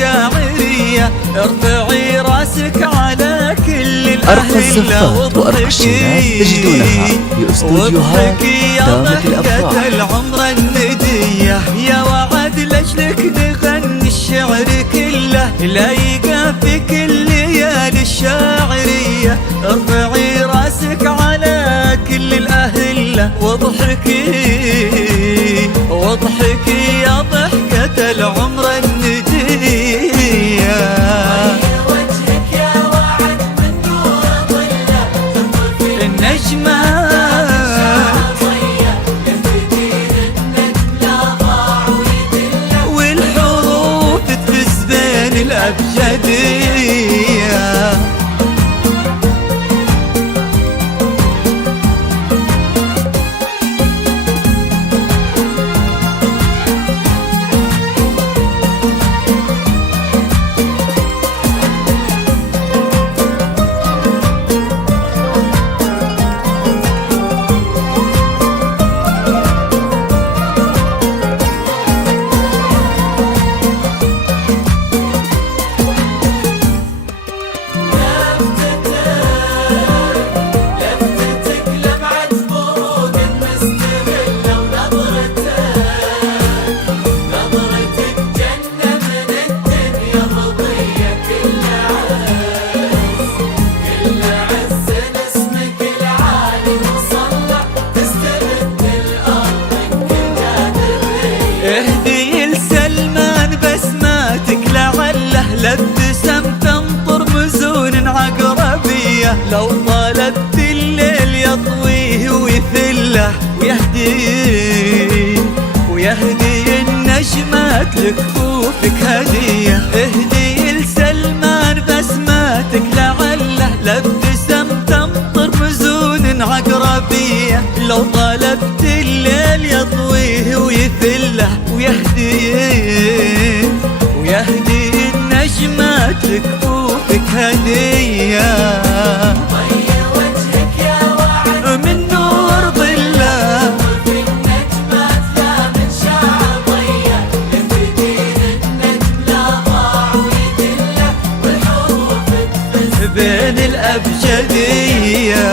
الشاعرية. ارفعي راسك على كل أرقى الأهل الزفات وأرقى الشيلات تجدونها في استوديوهات دامت الأفراح. العمر الندية يا وعد لأجلك نغني الشعر كله، لايقة في كل ليالي الشاعرية. ارفعي راسك على كل الأهلة واضحكي واضحكي يا ضحكة العمر الندية. وجهك يا وعد من نور ظله تنظر في النجمات يفتدين النجم لا ضاع ويدله، والحروف تفز بين الأبجدية. لفتتك لمعة برود مستغلة، ونظرتك جنة من الدنيا رضية. كل عز اسمك العالي مصلح، تستبد الأرض من كل جانبية. اهدي لسلمان بسماتك لعله لابتسم تنطر مزون عقربية. لو طالبت الليل يطويه ويثله، ويهدي النجمات لكفوفك هدية. اهدي لسلمان بسماتك لعله لابتسم تنطر مزون عقربية. لو طالبت الليل يطويه ويثله، ويهدي النجمات لكفوفك هدية. وجهك يا وعد من نور ظله في النجمات لا من شعر ضية، يفتدين النجم لا ضاع ويدله، والحروف تفز بين الأبجدية.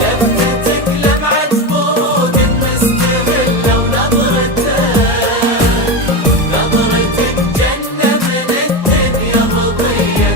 لفتتك لمعة برود مستغلة، ونظرتك جنة من الدنيا رضية.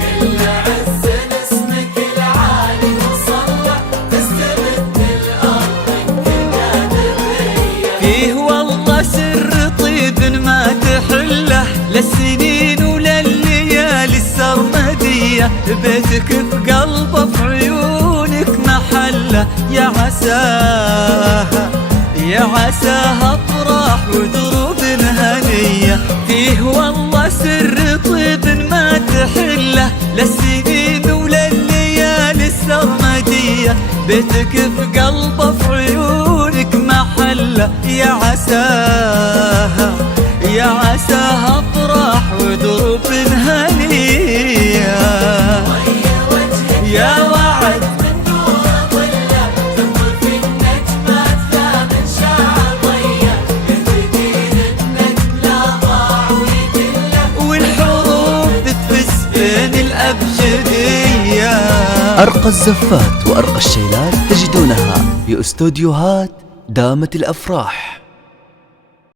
كل عز اسمك العالي مصلح، تستبد الأرض من كل جانبية. فيه والله سر طيب ما تحله، للسنين ولليالي السرمدية. بيتك في قلبه في عيونك محله، يا عساها افراح ودروب هنية. فيه والله سر طيب ما تحله، للسنين ولليالي السرمدية. بيتك في قلبه في عيونك محله، يا عساها افراح ودروب هنية. يا وعد من نور ظله تنظر في النجمات لا من شعر ضية، يفتدين النجم لا ضاع ويدله، والحروف تفز بين الأبجدية. أرقى الزفات وأرقى الشيلات تجدونها في استوديوهات دامت الأفراح.